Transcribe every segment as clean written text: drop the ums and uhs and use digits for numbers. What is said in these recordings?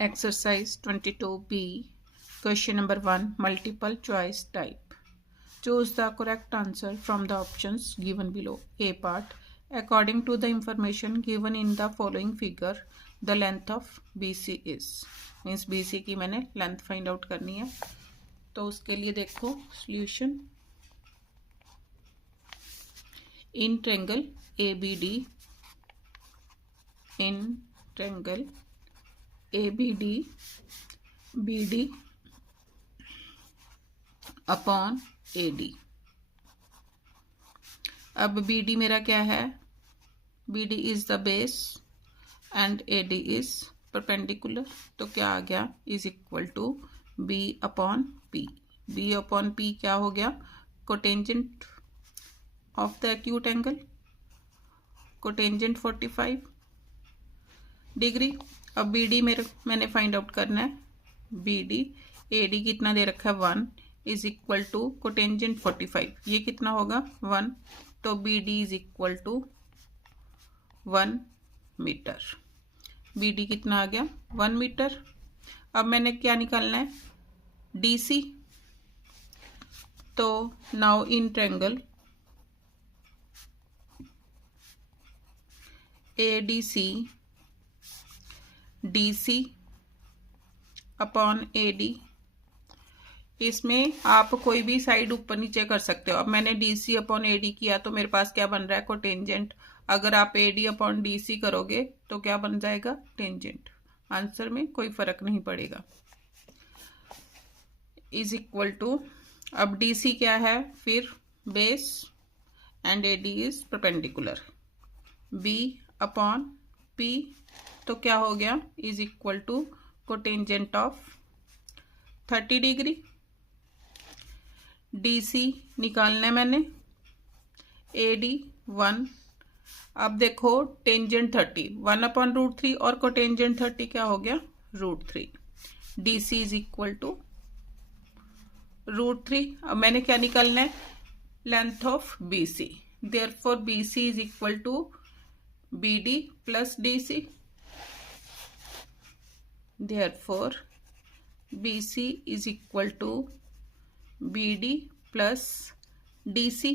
Exercise 22B, question number 1, multiple choice type. Choose the correct answer from the options given below. A part, according to the information given in the following figure, the length of BC is. Means BC की मैंने length find out करनी है. तो उसके लिए देखो solution. In triangle ABD, in triangle ABD, BD upon AD. अब BD मेरा क्या है? BD is the base and AD is perpendicular. तो क्या आ गया? Is equal to B upon P. B upon P क्या हो गया? Cotangent of the acute angle, cotangent 45 degree. अब BD मैंने फाइंड आउट करना है. BD AD कितना दे रखा है? 1 इज इक्वल टू कोटेंजेंट 45. ये कितना होगा? 1. तो BD is equal to 1 metre. BD कितना आ गया? 1 मीटर. अब मैंने क्या निकालना है? DC. तो now in triangle ADC, DC upon AD. इसमें आप कोई भी साइड ऊपर नीचे कर सकते हो. अब मैंने DC अपॉन AD किया तो मेरे पास क्या बन रहा है? कोटेंजेंट. अगर आप AD अपॉन DC करोगे तो क्या बन जाएगा? टेंजेंट. आंसर में कोई फर्क नहीं पड़ेगा. इज इक्वल टू, अब DC क्या है? फिर base and AD is perpendicular. B upon P. तो क्या हो गया? Is equal to cotangent of 30 degree. DC निकालना है मैंने. AD 1. अब देखो टेंजेंट 30, 1 अपॉन रूट 3 और कोटेंजेंट 30 क्या हो गया? Root 3. DC is equal to root 3. अब मैंने क्या निकालना है? Length of BC. Therefore BC is equal to BD plus DC. Therefore BC is equal to BD plus DC.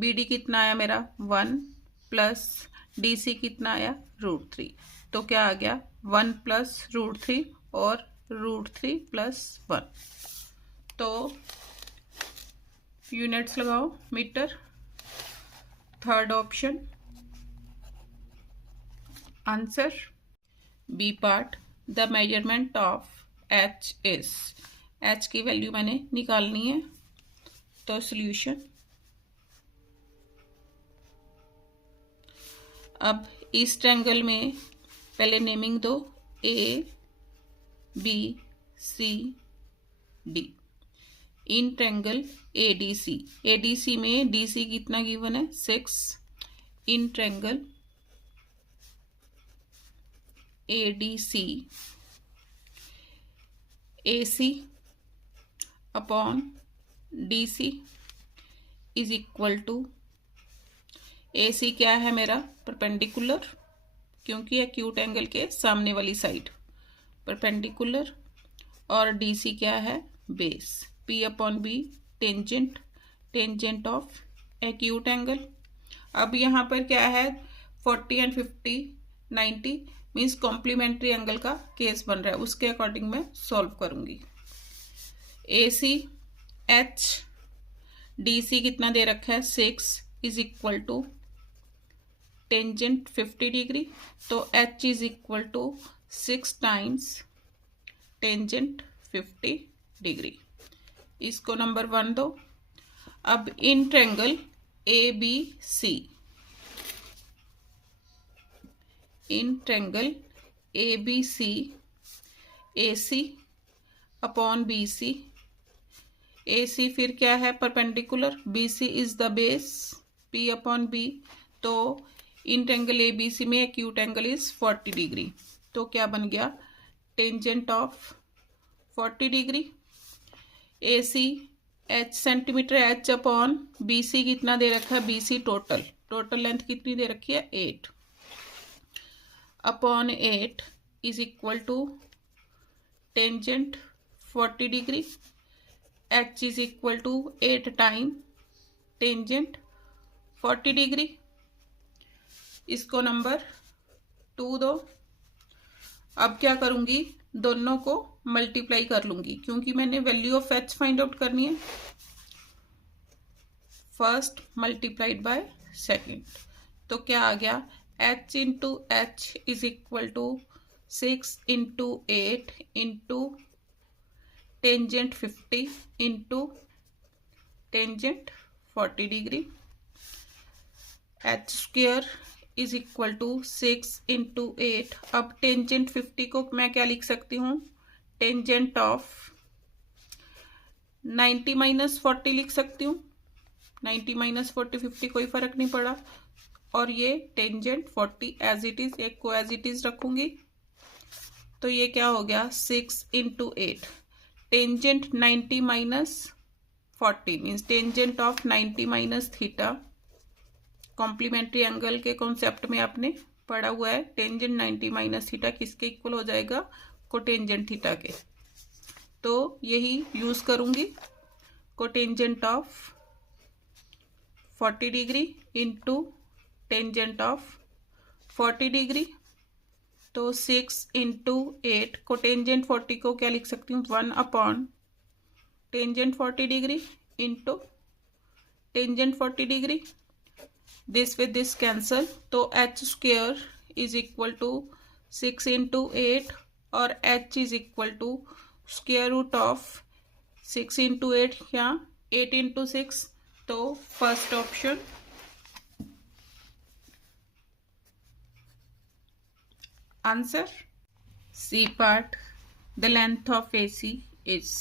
BD कितना आया मेरा? 1 प्लस DC कितना आया? रूट 3. तो क्या आ गया? 1 प्लस रूट 3 और रूट 3 प्लस 1. तो यूनिट्स लगाओ. Metre. Third option answer. B part, the measurement of H is. H की वैल्यू मैंने निकालनी है. तो सॉल्यूशन. अब इस ट्रायंगल में पहले नेमिंग दो. A B C D. In triangle ADC. ADC में DC कितना गिवन है? 6. In triangle ADC AC upon DC is equal to, AC क्या है मेरा? परपेंडिकुलर, क्योंकि एक्यूट एंगल के सामने वाली साइड परपेंडिकुलर. और DC क्या है? Base. P upon B tangent, tangent of acute angle. अब यहाँ पर क्या है? 40 एंड 50 90 मीन्स कॉम्प्लीमेंट्री एंगल का केस बन रहा है. उसके अकॉर्डिंग मैं सॉल्व करूंगी. AC H DC कितना दे रखा है? 6 is equal to tangent 50 degree. तो H is equal to 6 times tangent 50 degree. इसको नंबर 1 दो. अब in triangle ABC, in triangle ABC AC upon BC. AC फिर क्या है? Perpendicular. BC is the base. P upon B. तो in triangle ABC में acute angle is 40 degree. तो क्या बन गया? Tangent of 40 degree. AC H centimetre H upon BC कितना दे रखा है? BC टोटल, टोटल लेंथ कितनी दे रखी है? 8 upon 8 is equal to tangent 40 degree, H is equal to 8 time tangent 40 degree. इसको नंबर 2 दो। अब क्या करूंगी, दोनों को मल्टीप्लाई कर लूंगी क्योंकि मैंने value of H find out करनी है। फर्स्ट मल्टीप्लाइड बाय सेकेंड, तो क्या आ गया, H into H is equal to 6 into 8 into tangent 50 into tangent 40 degree. H square is equal to 6 into 8। अब टेंजेंट 50 को मैं क्या लिख सकती हूँ, टेंजेंट ऑफ 90 माइनस 40 लिख सकती हूँ। 90 माइनस 40 50 कोई फर्क नहीं पड़ा, और ये टेंजेंट 40 एज इट इज, एक को एज इट इज रखूंगी। तो ये क्या हो गया, 6 into 8। Tangent 90 minus 40 means tangent of 90 minus theta. Complementary angle के कॉन्सेप्ट में आपने पढ़ा हुआ है, टेंजेंट 90 माइनस थीटा किसके इक्वल हो जाएगा, कोटेंजेंट थीटा के। तो यही यूज करूंगी, cotangent of 40 degree into tangent of 40 degree. तो 6 इंटू 8, कोटेंजेंट 40 को क्या लिख सकती हूँ, 1 upon tangent 40 degree into tangent 40 degree. This with this cancel, तो H square is equal to 6 into 8 और H is equal to square root of 6 into 8 या 8 into 6। तो first option answer. C part, the length of AC is,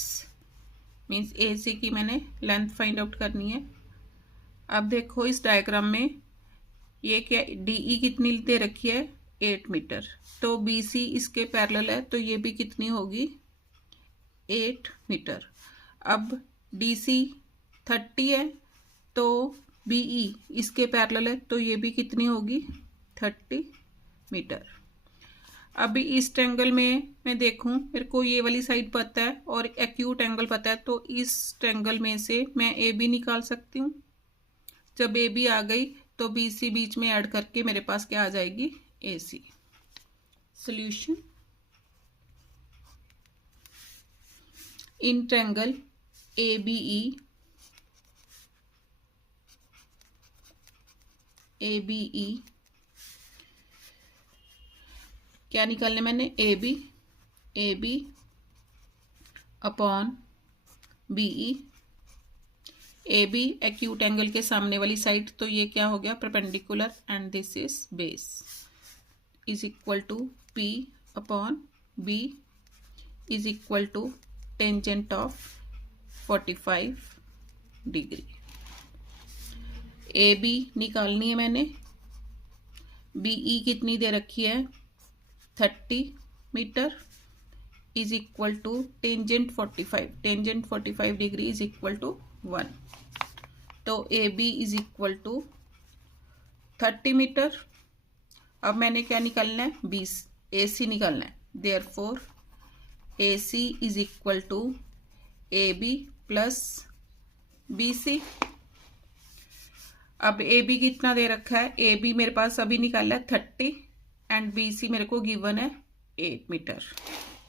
means AC की मैंने length find out करनी है। अब देखो इस डायग्राम में ये क्या, DE कितनी दे रखी है, 8 मीटर। तो BC इसके पैरेलल है, तो ये भी कितनी होगी, 8 मीटर। अब DC 30 है, तो BE इसके पैरेलल है, तो ये भी कितनी होगी, 30 मीटर। अभी इस ट्रायंगल में मैं देखूं, मेरे को ये वाली साइड पता है और एक्यूट एंगल पता है, तो इस ट्रायंगल में से मैं AB निकाल सकती हूँ। जब AB आ गई तो BC बीच में ऐड करके मेरे पास क्या आ जाएगी, AC। Solution, in triangle ABE क्या निकालने मैंने, AB upon BE। AB acute angle के सामने वाली साइड, तो ये क्या हो गया, perpendicular, and this is base, is equal to P upon B is equal to tangent of 45 degree. AB निकालनी है मैंने, BE कितनी दे रखी है, 30 metre is equal to tangent 45, टेंजेंट 45 डिग्री इज इक्वल टू 1। तो AB is equal to 30 metre. अब मैंने क्या निकालना है, 20, AC निकालना है। Therefore AC is equal to AB plus BC। अब AB कितना दे रखा है, AB मेरे पास अभी निकाला है 30 एंड BC मेरे को गिवन है 8 मीटर।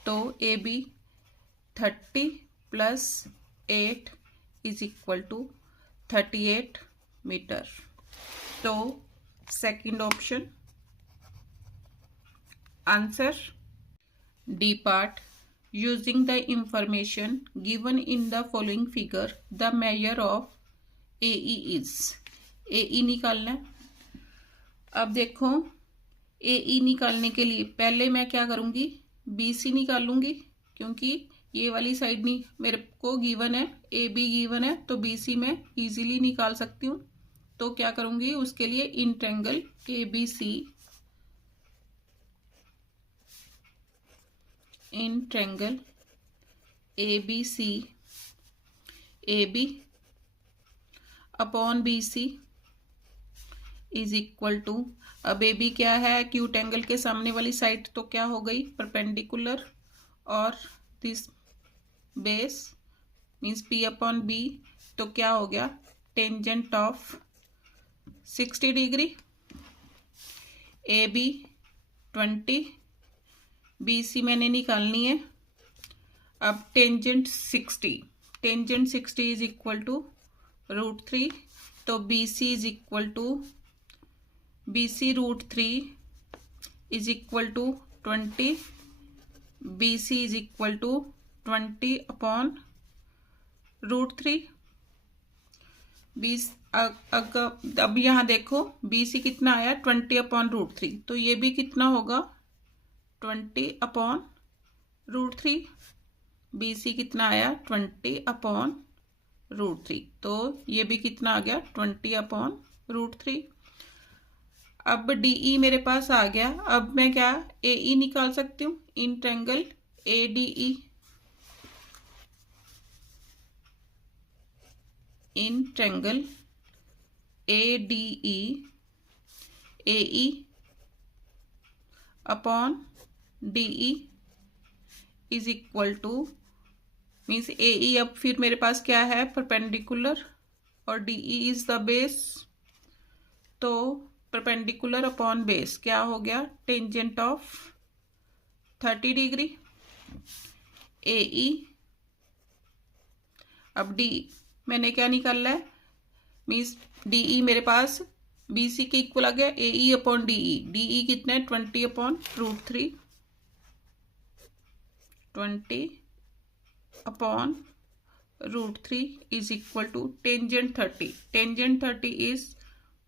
तो AB 30 plus 8 is equal to 38 metre. तो second option answer. D part, using the information given in the following figure the measure of AE is. AE निकालना है। अब देखो AE निकालने के लिए पहले मैं क्या करूंगी, BC निकाल लूंगी, क्योंकि ये वाली साइड नहीं मेरे को गिवन है, AB गिवन है, तो BC में इजीली निकाल सकती हूँ। तो क्या करूंगी, उसके लिए in triangle ABC, in triangle ABC AB upon BC is equal to, अब AB क्या है, एक्यूट एंगल के सामने वाली साइड, तो क्या हो गई, परपेंडिकुलर, और this base means P upon B, तो क्या हो गया tangent of 60 degree, AB 20, BC मैंने निकालनी है। अब टेंजेंट 60 इज इक्वल टू √3, तो BC is equal to BC √3 is equal to 20, BC is equal to 20 upon √3। अब यहाँ देखो BC कितना आया 20 अपॉन √3, तो ये भी कितना होगा 20 अपॉन √3। BC कितना आया 20 अपॉन √3, तो ये भी कितना आ गया 20 अपॉन √3। अब DE मेरे पास आ गया। अब मैं क्या AE निकाल सकती हूँ in triangle ADE। In triangle ADE, AE upon DE is equal two means AE अब फिर मेरे पास क्या है परपेंडिकुलर और DE इज द बेस, तो परपेंडिकुलर अपॉन बेस क्या हो गया टेंजेंट ऑफ 30 डिग्री AE। अब D मैंने क्या निकालना है मीन्स DE मेरे पास BC के इक्वल आ गया AE अपॉन DE कितना है 20 upon √3, 20 upon √3 is equal to tangent 30 is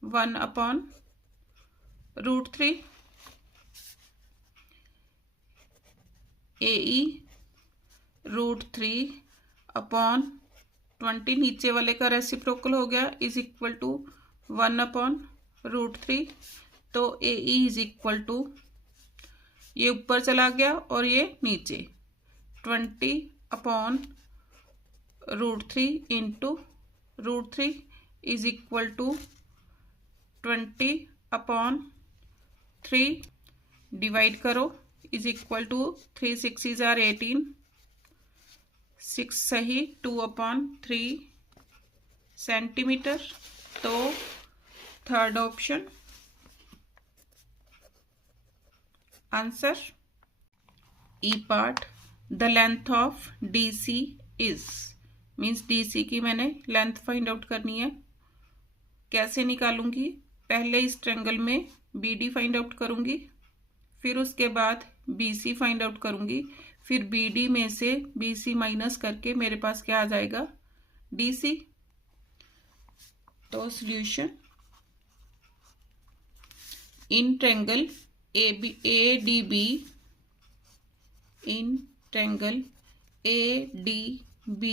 1 upon √3। AE √3 upon 20 नीचे वाले का रेसिप्रोकल हो गया इज इक्वल टू 1 अपॉन √3, तो AE इज इक्वल टू ये ऊपर चला गया और ये नीचे 20 upon √3 into √3 is equal to 20 upon 3 divide करो इज इक्वल टू 3 6 आर 18, 6 सही 2 अपॉन 3 सेंटीमीटर, तो third option answer. E part the length of DC is means DC की मैंने लेंथ फाइंड आउट करनी है। कैसे निकालूंगी पहले इस ट्रायंगल में BD फाइंड आउट करूंगी, फिर उसके बाद BC फाइंड आउट करूंगी, फिर BD में से BC माइनस करके मेरे पास क्या आ जाएगा DC। तो solution in triangle ADB, in triangle ADB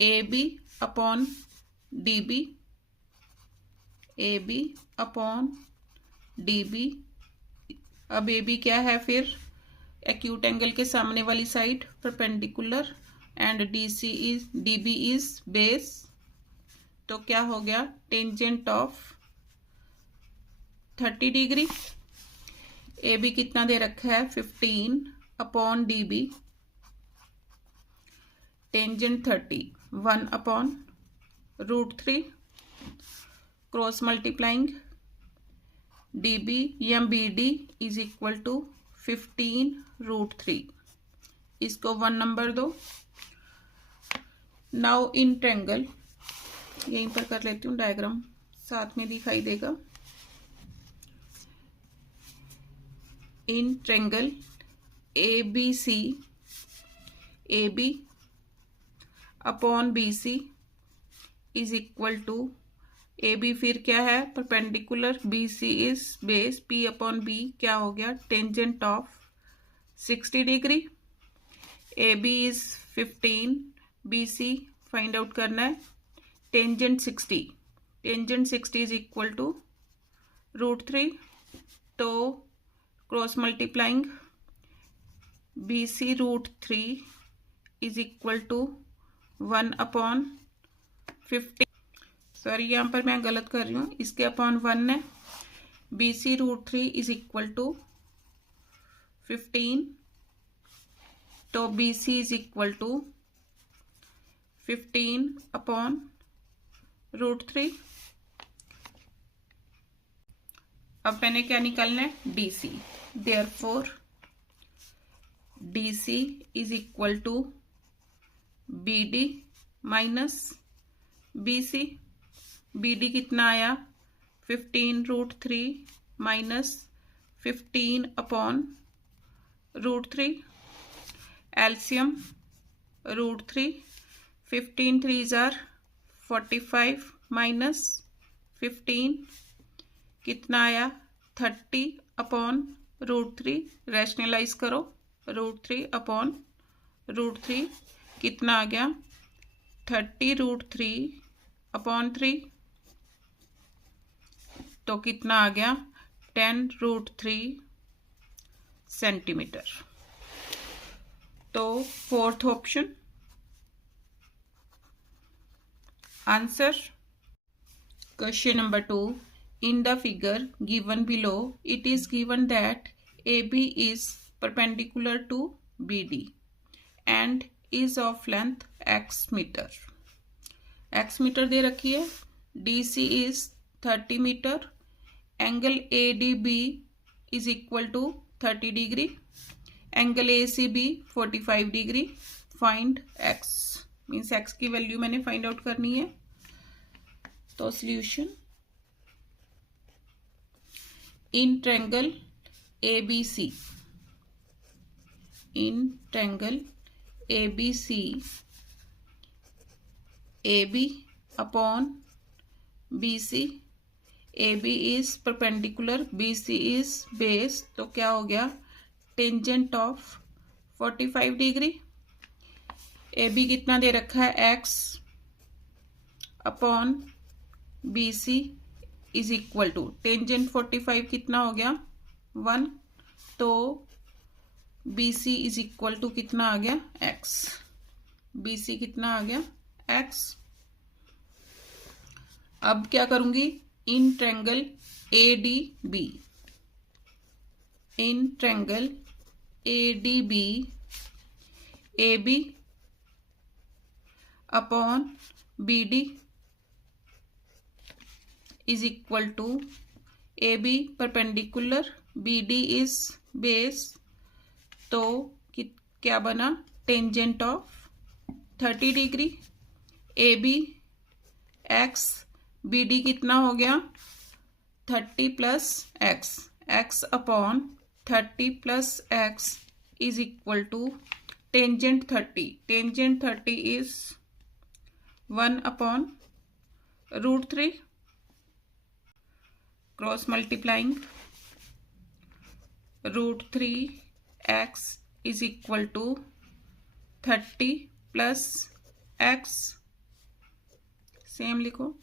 AB upon DB, AB upon DB। अब AB क्या है फिर एक्यूट एंगल के सामने वाली side perpendicular and DB is base, तो क्या हो गया टेंजेंट ऑफ 30 डिग्री। AB कितना दे रखा है 15 upon DB, tangent 30 1 upon √3, cross multiplying DB या BD इज इक्वल टू 15 √3, इसको 1 नंबर दो। नाउ इन ट्रायंगल यहीं पर कर लेती हूँ, डायग्राम साथ में दिखाई देगा। In triangle ABC, AB upon BC is equal to AB फिर क्या है perpendicular, BC is base, P upon B क्या हो गया tangent of 60 degree. AB is 15, BC find out करना है टेंजेंट 60 इज इक्वल टू √3, तो cross multiplying BC √3 is equal to 1 upon 15, sorry यहाँ पर मैं गलत कर रही हूँ, इसके अपॉन 1 है। BC √3 इज इक्वल टू 15, तो BC इज इक्वल टू 15/√3। अब मैंने क्या निकालना है, DC। Therefore DC is equal to BD minus BC। BD कितना आया, 15√3 minus 15/√3। LCM √3, 15 3s are 45 minus 15 कितना आया, 30/√3। रैशनलाइज करो, √3/√3 कितना आ गया, 30√3/3 तो कितना आ गया, 10√3 सेंटीमीटर। तो fourth option answer. Question number 2, in the figure given below it is given that AB is perpendicular to BD and is of length x meter। x metre दे रखी है, DC is 30 metre, angle ADB is equal to 30 degree, angle ACB 45 degree. Find x, means x की value मैंने find out करनी है। तो solution, in triangle ABC, in triangle ABC AB upon BC, AB is perpendicular, BC is base, तो क्या हो गया, tangent of 45 degree. AB कितना दे रखा है, x upon BC is equal to tangent 45 कितना हो गया, 1, तो BC इज इक्वल टू कितना आ गया, x। BC कितना आ गया, x। अब क्या करूंगी, in triangle ADB, in triangle ADB AB upon BD is equal to AB perpendicular, BD is base, तो क्या बना, tangent of 30 degree. AB x, BD कितना हो गया, 30 plus x, x upon 30 plus x is equal to tangent 30, tangent 30 is 1/√3। Cross multiplying, √3x is equal to 30 plus x, same लिखो।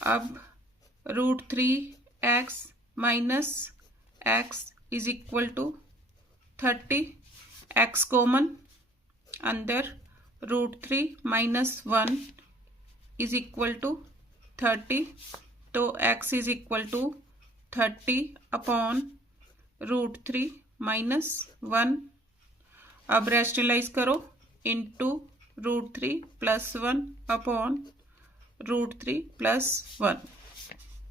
अब √3x minus x is equal to 30, x common, अंदर √3 minus 1 is equal to 30, तो x is equal to 30/√3 minus 1। अब rationalise करो, into √3 plus 1/√3 plus 1,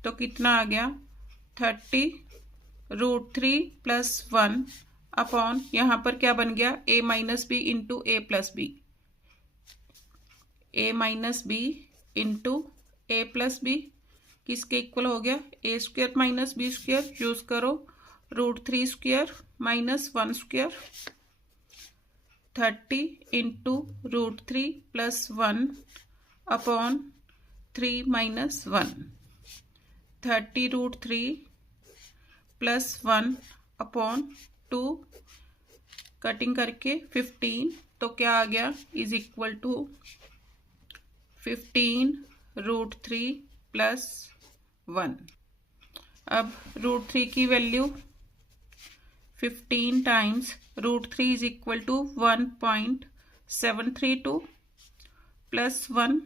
तो कितना आ गया, 30√3 प्लस 1 अपॉन, यहाँ पर क्या बन गया, a minus B into a plus B, a minus B into a plus B किसके इक्वल हो गया, a square minus B square, use करो, √3 square minus 1 square, 30 into √3 plus 1 upon 3 minus 1, 30√3 plus 1 upon 2, cutting करके 15, तो क्या आ गया, is equal to 15√3 plus 1। अब √3 की value 15 times √3 is equal to 1.732 plus 1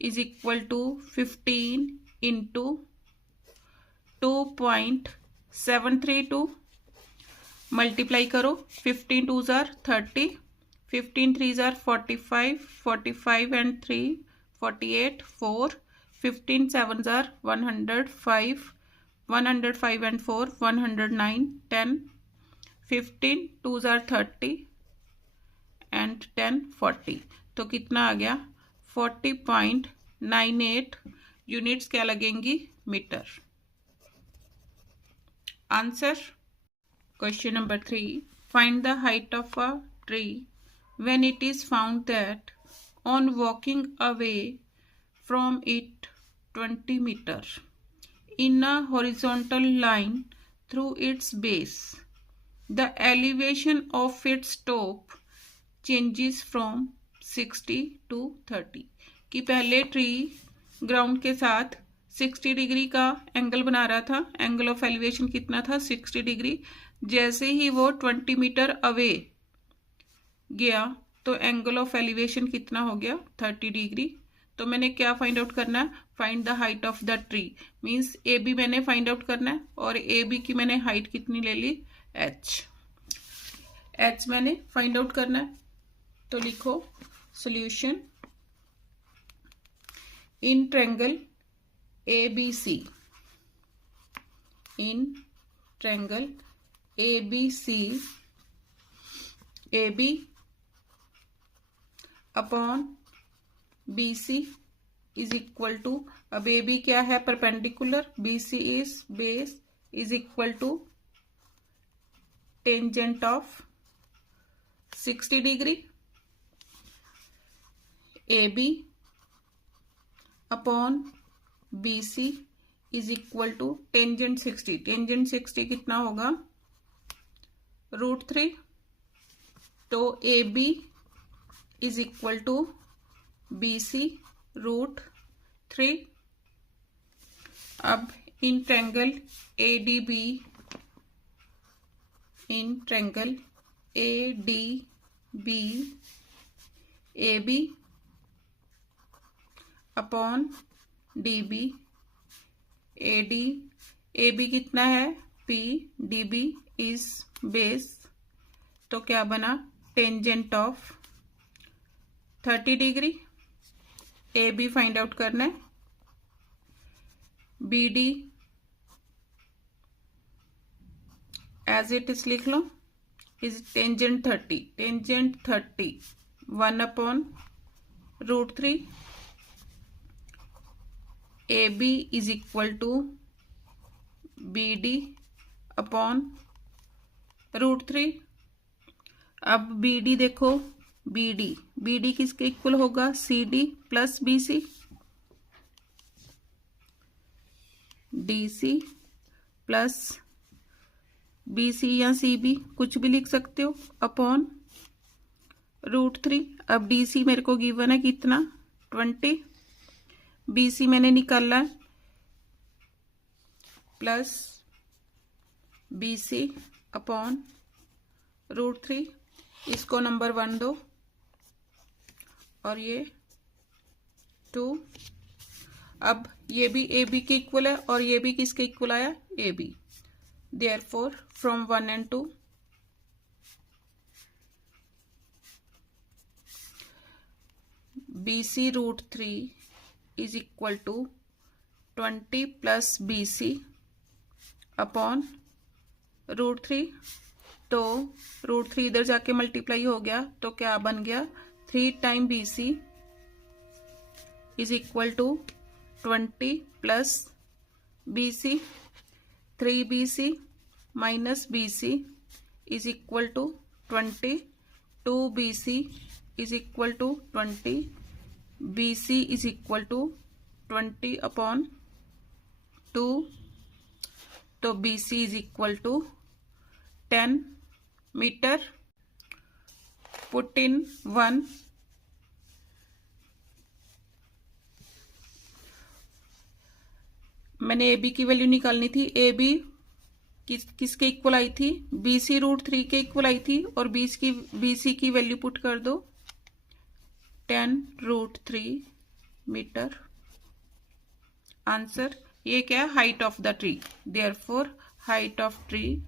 is equal to 15 into 2.732। Multiply करो, 15 2 जार 30, 15 3 जार 45, 45 एंड 3 48, 4, 15 7 जार 105, 105 एंड 4 109, 10, 15 2 जार 30 एंड 10 40। तो कितना आ गया 40.98 यूनिट्स क्या लगेंगी metre. Answer question number 3, find the height of a tree when it is found that on walking away from it 20 meter in a horizontal line through its base, the elevation of its top changes from 60 to 30। कि पहले tree ground के साथ 60 degree का angle बना रहा था, angle of elevation कितना था 60 डिग्री। जैसे ही वो 20 मीटर अवे गया तो एंगल ऑफ एलिवेशन कितना हो गया 30 डिग्री। तो मैंने क्या फाइंड आउट करना है, find the height of the tree, means A B मैंने फाइंड आउट करना है और ए बी की मैंने हाइट कितनी ले ली एच मैंने फाइंड आउट करना है। तो लिखो solution in triangle A B C, in triangle A B C, A B upon B C is equal to, अब ए बी क्या है perpendicular, B C is base, is equal to tangent of 60 degree, A B upon B C is equal to tangent 60, tangent 60 कितना होगा √3। तो A B is equal to B C √3। अब in triangle A D B, in triangle A D B, A B upon D B, A B कितना है P, D B is base, तो क्या बना tangent of 30 degree. A B find out करना है, B D as it is लिख लो, is tangent 30, tangent 30 1 upon √3, A B is equal to B D upon √3। अब बी डी देखो, B D किसके इक्वल होगा C D plus B C, D C plus B C या C B कुछ भी लिख सकते हो अपॉन √3। अब डी सी मेरे को गिवन है कितना 20, बी सी मैंने निकाला है प्लस बी सी अपॉन √3। इसको नंबर 1 दो और ये 2। अब ये भी ए बी के इक्वल है और ये भी किसके इक्वल आया A B, therefore from 1 and 2 B C √3 is equal to 20 plus B C upon √3। तो √3 इधर जाके मल्टीप्लाई हो गया तो क्या बन गया 3 time B C is equal to 20 plus B C, 3 B C minus B C is equal to 20, 2 B C is equal to 20, B C is equal to 20 upon 2। तो B C is equal to 10 metre. Put in 1, मैंने A B की value निकालनी थी, A B किसके equal आई थी B C √3 के equal आई थी और बी सी की वैल्यू पुट कर दो 10√3 मीटर। आंसर ये क्या है height of the tree, therefore height of tree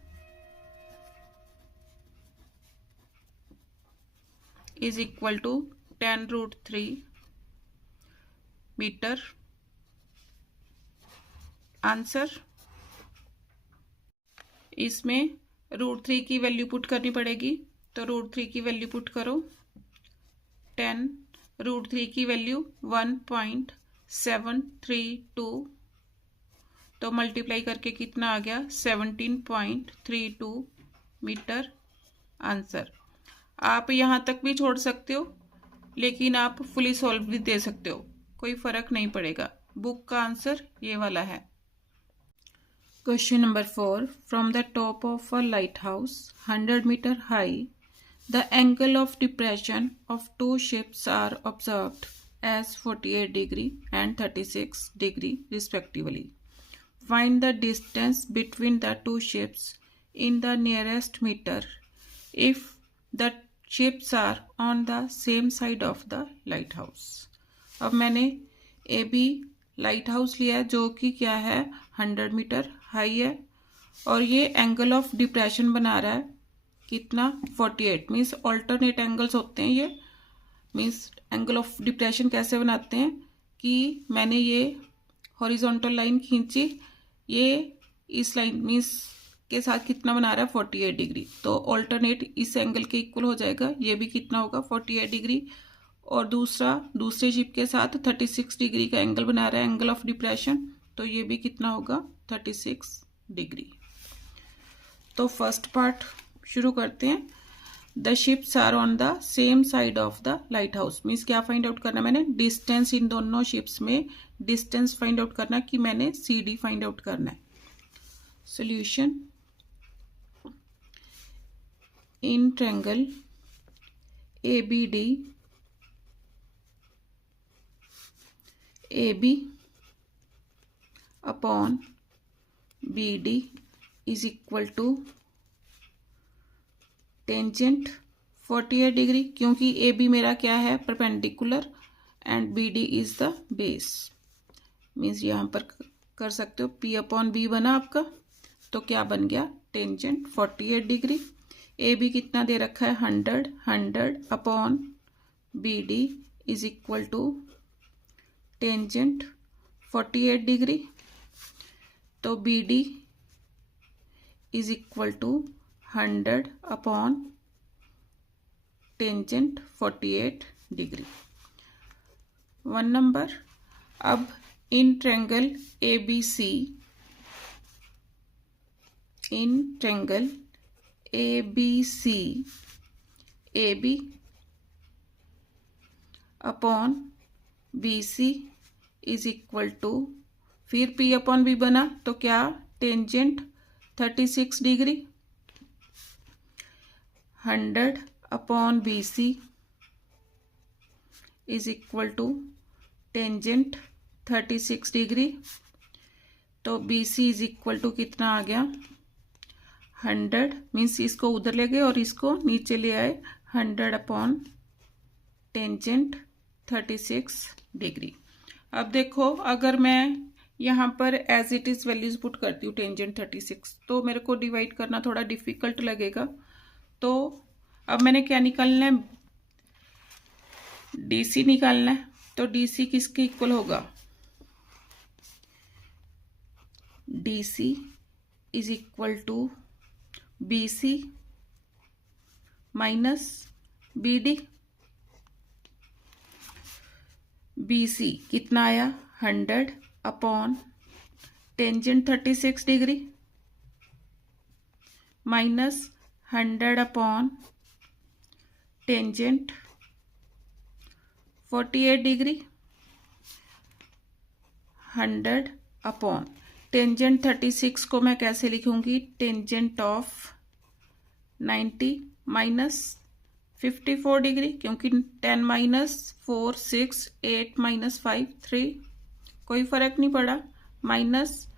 is equal to 10√3 metre. Answer, इसमें √3 की वैल्यू पुट करनी पड़ेगी, तो √3 की वैल्यू पुट करो। 10 √3 की वैल्यू 1.732, तो मल्टीप्लाई करके कितना आ गया 17.32 मीटर। आंसर, आप यहाँ तक भी छोड़ सकते हो, लेकिन आप फुली सॉल्व भी दे सकते हो, कोई फर्क नहीं पड़ेगा। बुक का आंसर ये वाला है। Question number 4. From the top of a lighthouse 100 meter high, the angle of depression of two ships are observed as 48 degree and 36 degree respectively. Find the distance between the two ships in the nearest meter if the ships are on the same side of the lighthouse. अब मैंने AB light house लिया है जो कि क्या है 100 metre high है, और ये एंगल ऑफ डिप्रेशन बना रहा है कितना 48। मीन्स ऑल्टरनेट एंगल्स होते हैं ये। मीन्स एंगल ऑफ डिप्रेशन कैसे बनाते हैं कि मैंने ये हॉरिजॉन्टल लाइन खींची, ये इस लाइन मीन्स के साथ कितना बना रहा है 48 डिग्री, तो ऑल्टरनेट इस एंगल के इक्वल हो जाएगा। ये भी कितना होगा 48 डिग्री, और दूसरे शिप के साथ 36 डिग्री का एंगल बना रहा है एंगल ऑफ डिप्रेशन, तो ये भी कितना होगा 36 डिग्री। तो फर्स्ट पार्ट शुरू करते हैं। The ships are on the same side of the lighthouse. Means क्या फाइंड आउट करना, मैंने डिस्टेंस इन दोनों शिप्स में डिस्टेंस फाइंड आउट करना कि मैंने CD फाइंड आउट करना है। Solution, in triangle ABD AB upon BD is equal to tangent 48 degree, क्योंकि AB मेरा क्या है perpendicular and BD is the base. Means यहाँ पर कर सकते हो P अपॉन B बना आपका, तो क्या बन गया टेंजेंट 48 डिग्री। AB कितना दे रखा है 100 upon BD is equal to tangent 48 degree, तो BD is equal to 100 upon tangent 48 degree. 1 number. अब in triangle ABC, in triangle ABC AB upon BC is equal to, फिर P अपॉन B बना, तो क्या tangent 36 degree, 100 upon BC is equal to tangent 36 degree, तो BC is equal to कितना आ गया 100। Means इसको उधर ले गए और इसको नीचे ले आए, 100 अपॉन टेंजेंट 36 डिग्री। अब देखो, अगर मैं यहाँ पर as it is values put करती हूँ टेंजेंट 36, तो मेरे को डिवाइड करना थोड़ा डिफिकल्ट लगेगा। तो अब मैंने क्या निकालना है, DC निकालना है। तो DC किसके इक्वल होगा, DC is equal to BC minus BD। BC कितना आया 100 upon tangent 36 degree minus 100 upon tangent 48 degree, 100 upon tangent 36 को मैं कैसे लिखूंगी, टेंजेंट ऑफ 90 माइनस 54 डिग्री, क्योंकि 10 माइनस 4 6 8 माइनस 5 3, कोई फर्क नहीं पड़ा, minus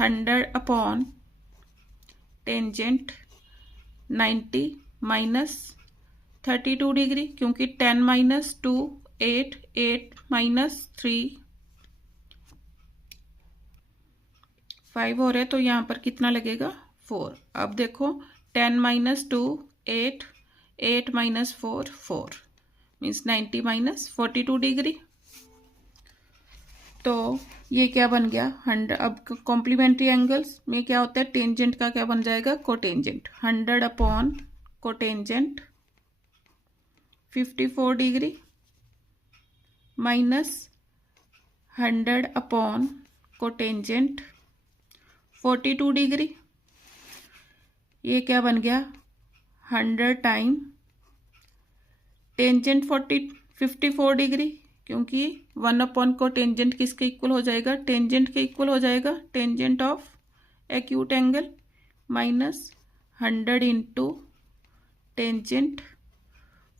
100 upon tangent 90 minus 32 degree, क्योंकि 10 माइनस 2 8 8 माइनस 3 5 हो रहा है, तो यहाँ पर कितना लगेगा 4। अब देखो 10 minus 2 8 8 minus 4 4, means 90 minus 42 degree. तो ये क्या बन गया 100। अब कॉम्प्लीमेंट्री एंगल्स में क्या होता है, टेंजेंट का क्या बन जाएगा, cotangent. 100 upon cotangent 54 degree minus 100 upon cotangent 42 degree. ये क्या बन गया 100 टाइम टेंजेंट 54 डिग्री, क्योंकि 1 अपॉन को टेंजेंट किसके इक्वल हो जाएगा, टेंजेंट के इक्वल हो जाएगा, tangent of acute angle, minus 100 into tangent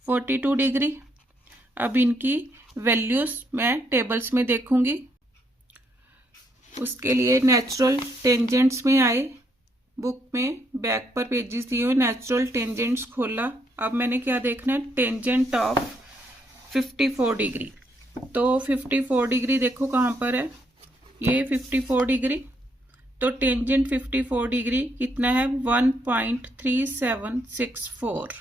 42 degree. अब इनकी वैल्यूज मैं टेबल्स में देखूंगी। उसके लिए नेचुरल टेंजेंट्स में आए, बुक में बैक पर पेजेस दिए हुए, नेचुरल टेंजेंट्स खोला। अब मैंने क्या देखना है, टेंजेंट ऑफ 54 डिग्री। तो 54 डिग्री देखो कहाँ पर है, ये 54 डिग्री। तो टेंजेंट 54 डिग्री कितना है 1.3764,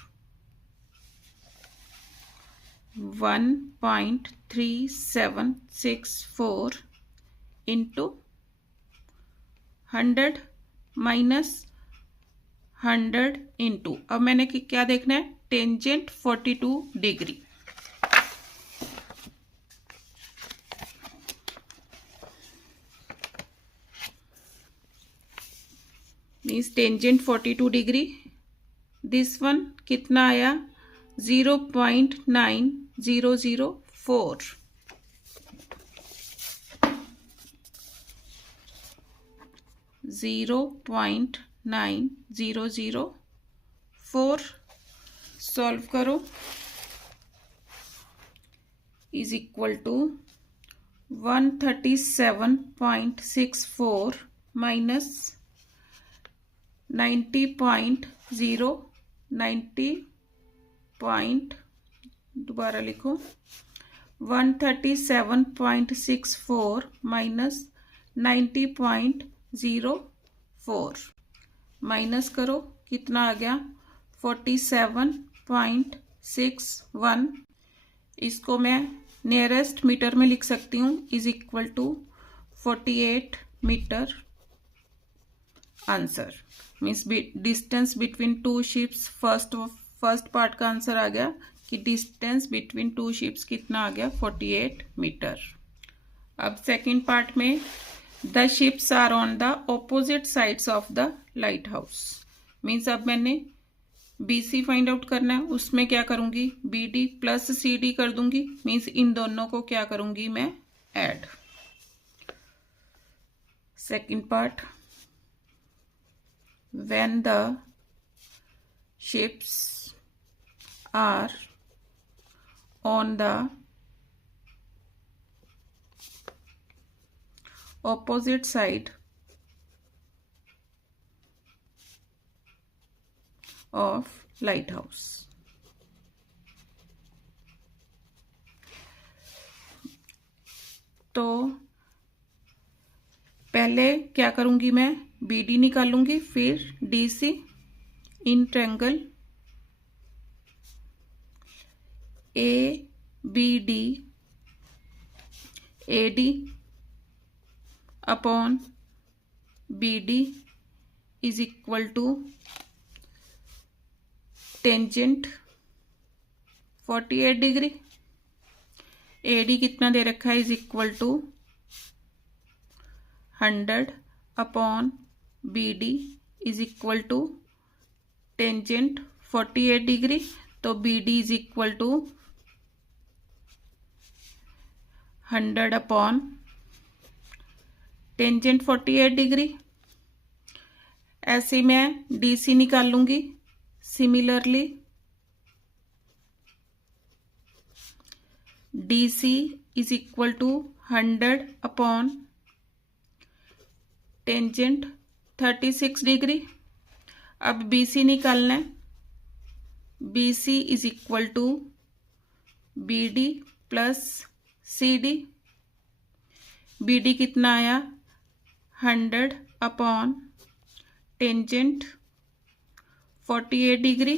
1.3764 इंटू 100 माइनस 100 इंटू, अब मैंने क्या देखना है, tangent 42 degree. Means tangent 42 degree, this one कितना आया 0.9004, सॉल्व करो, इज इक्वल टू 137.64 माइनस दोबारा लिखो 137.64 माइनस 90.04, माइनस करो कितना आ गया 47.61। इसको मैं नियरेस्ट मीटर में लिख सकती हूँ, is equal to 48 metre. Answer means distance between two ships, first part का आंसर आ गया कि डिस्टेंस बिटवीन टू शिप्स कितना आ गया 48 मीटर। अब सेकंड पार्ट में, the ships are on the opposite sides of the lighthouse. Means अब मैंने BC फाइंड आउट करना है, उसमें क्या करूंगी BD प्लस CD कर दूंगी। मीन्स इन दोनों को क्या करूंगी मैं add. Second part, when the ships are on the opposite side of lighthouse, तो पहले क्या करूंगी मैं BD निकालूंगी, फिर DC in triangle ABD AD upon BD is equal to tangent 48 degree, AD कितना दे रखा है, is equal to 100 upon BD is equal to tangent 48 degree. तो BD is equal to 100 upon tangent 48 degree. ऐसे मैं DC निकाल लूंगी। Similarly DC is equal to 100 upon tangent 36 degree. अब BC निकालना है, BC is equal to BD plus CD। BD कितना आया 100 upon tangent 48 degree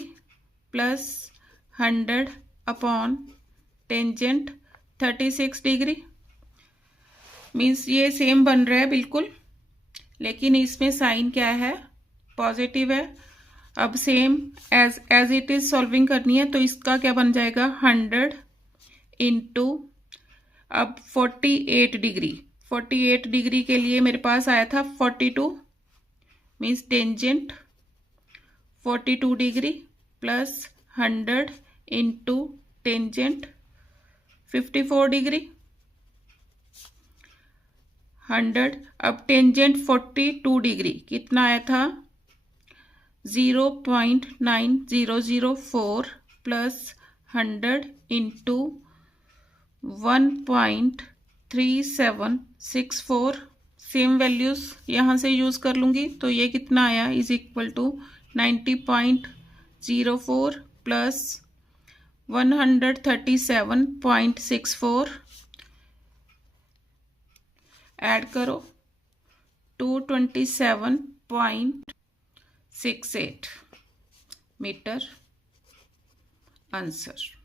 plus 100 upon tangent 36 degree. Means ये सेम बन रहा है बिल्कुल, लेकिन इसमें साइन क्या है, पॉजिटिव है। अब same as it is solving करनी है, तो इसका क्या बन जाएगा 100 इंटू, अब 48 डिग्री, 48 डिग्री के लिए मेरे पास आया था 42, means tangent 42 degree plus 100 into tangent 54 degree 100। अब टेंजेंट 42 डिग्री कितना आया था 0.9004 प्लस 100 इंटू 1.3764। सेम वैल्यूज यहाँ से यूज कर लूंगी, तो ये कितना आया is equal to 90.04 plus 137.64, add करो 227.68 मीटर आंसर।